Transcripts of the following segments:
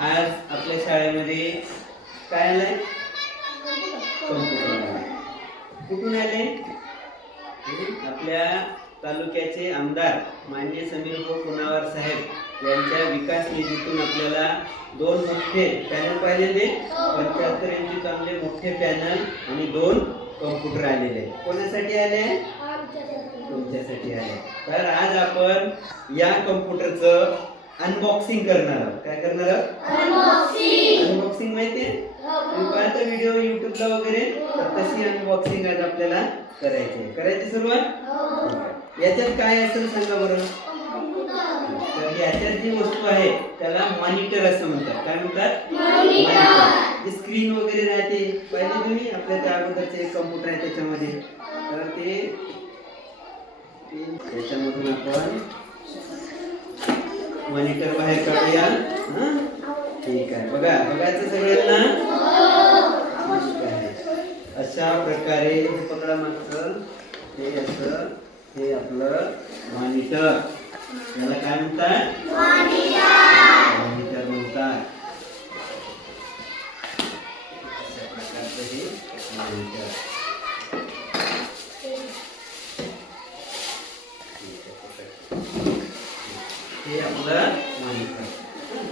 आज आपल्या शाळेमध्ये काय आलंय? कॉम्प्युटर. कुठून आले? आपल्या तालुक्याचे आमदार माननीय समीर भाऊ पुनावार साहेब यांच्या विकास निधीतून आपल्याला 2 मोठे पॅनल पाहिलेले, 75 इंची चांगले मोठे पॅनल आणि 2 कॉम्प्युटर आलेले. कोणासाठी आले? तुमच्यासाठी आले. तर आज आपण या कॉम्प्युटरचं अनबॉक्सिंग करणार आहोत. काय करणार आहोत? अनबॉक्सिंग माहितीये? तुम्ही पाहता व्हिडिओ युट्यूबला वगैरे, तर तशी अनबॉक्सिंग आज आपल्याला करायची सुरुवात. याच्यात काय असेल सांगा बरं. तर याच्यात जी वस्तू आहे त्याला मॉनिटर असं म्हणतात. काय म्हणतात? मॉनिटर. जी स्क्रीन वगैरे राहते पाहिजे तुम्ही, आपल्या त्या अगोदरचे कॉम्प्युटर आहे त्याच्यामध्ये. तर ते त्याच्यामधून आपण मॉनिटर बाहेर काढूया. ठीक आहे. बघायचं सगळ्यांना. अशा प्रकारे हे पकडा मागचं, हे असं, हे आपलं मॉनिटर. याला काय म्हणतात? मॉनिटर म्हणतात. अशा प्रकारचं हे मॉनिटर. हे आपलं मॉनिटर.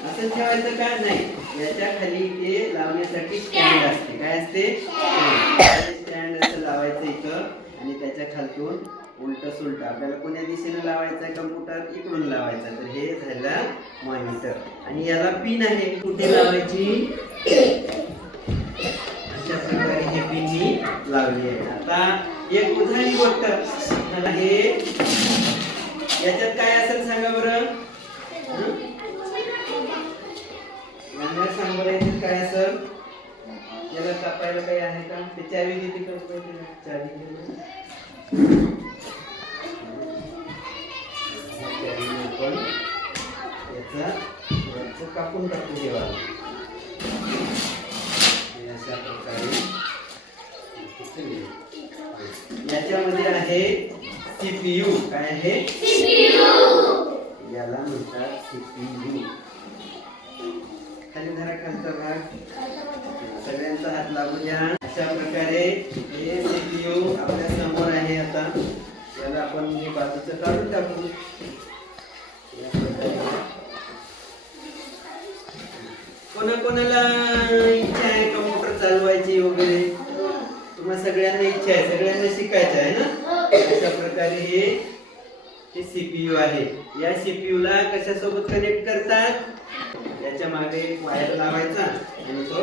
असं ठेवायचं का नाही. याच्या खाली इथे लावण्यासाठी स्टँड असते. काय असते? स्टँड असं लावायचं इथं, आणि त्याच्या खालतून उलट सुलट आपल्याला कोण्या दिशेने लावायचा आहे कम्प्युटर? इकडून लावायचा. तर हे झालं मॉनिटर. आणि याला पिन आहे, कुठे लावायची? अशा प्रकारे हे पिन मी लावली आहे. आता एक उदाहरण गोष्ट, मला हे याच्यात काय असेल सांगा बरं. सांग बरं याच्यात काय असेल. याला कापायला काही आहे का? ते चावी किती करतो? चावी आपण याचा कापून टाकून ठेवा. अशा प्रकारे याच्यामध्ये आहे सीपीयू. काय आहे? याला म्हणतात सीपीयू. खाली धरा खालचा भाग, सगळ्यांचा हात लागू द्या. अशा प्रकारे हे सीपीयू आपल्या समोर आहे. आता याला आपण हे बाजूचं काढून टाकू. कोणाकोणाला इच्छा आहे कम्प्युटर चालवायची वगैरे? तुम्हाला सगळ्यांना इच्छा आहे, सगळ्यांना शिकायचं आहे ना. अशा प्रकारे हे सीपीयू आहे. या सीपीयू ला कशासोबत कनेक्ट करतात? याच्या मागे एक वायर लावायचा, आणि तो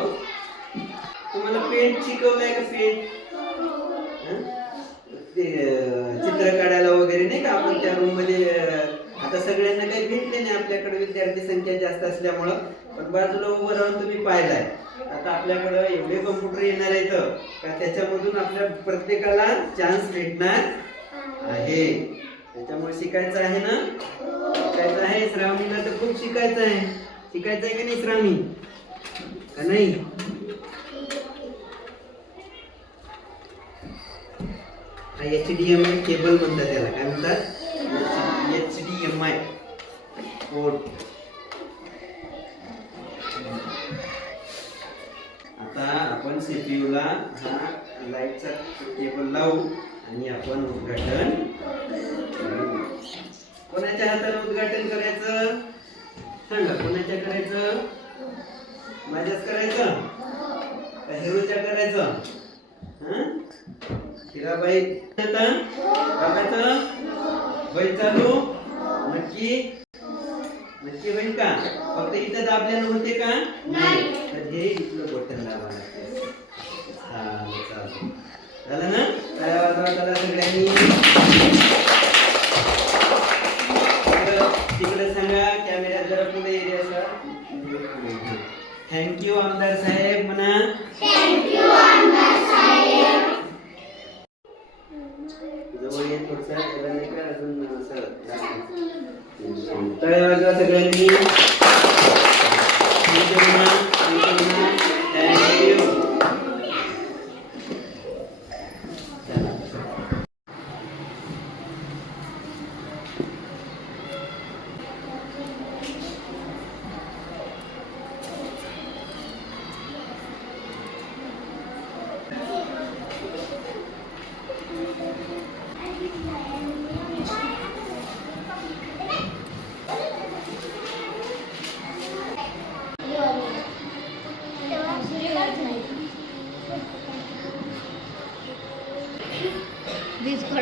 तुम्हाला पेंट शिकवलाय का? पेंट ते चित्र काढायला वगैरे नाही का आपण त्या रूम मध्ये. आता सगळ्यांना काही भेटले नाही, आपल्याकडे विद्यार्थी संख्या जास्त असल्यामुळं, पण बाजूला उभं राहून तुम्ही पाहिलाय. आता आपल्याकडे एवढे कम्प्युटर येणार आहेत का त्याच्यामधून आपल्या प्रत्येकाला चान्स भेटणार आहे. त्याच्यामुळे शिकायचं आहे ना. शिकायचं आहे. श्रावणीला तर खूप शिकायचं आहे. शिकायचं आहे का नाही श्रावणी? का नाही? HDMI केबल म्हणतात त्याला. काय म्हणतात? HDMI port. आता आपण CPU ला हा लाईटचा केबल लावू आणि आपण उद्घाटन करू. कोणाच्या हाताने उद्घाटन करायचं सांगा? कोणाच्या करायचं? माझ्याच करायचं का हिरोच्या करायचं? हिराबाई बाबाचं होईल चालू? नक्की होईल का? फक्त इथं दाबल्यानं होते का? नाही. तर हे इथलं बटन दाबा लागते. चालू झालं ना. टाळ्या वाजवा त्याला सगळ्यांनी. तिकडे सांगा कॅमेऱ्यात जरा पुढे एरिया सर. थँक्यू आमदार साहेब म्हणा. थँक्यू आमदार साहेब. जवळ येत थोडसा त्याला नाही का अजून सर. टाळ्या वाजवा सगळ्यांनी.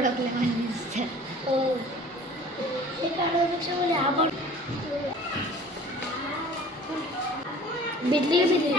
अडकले म्हणजे बिजली बिजली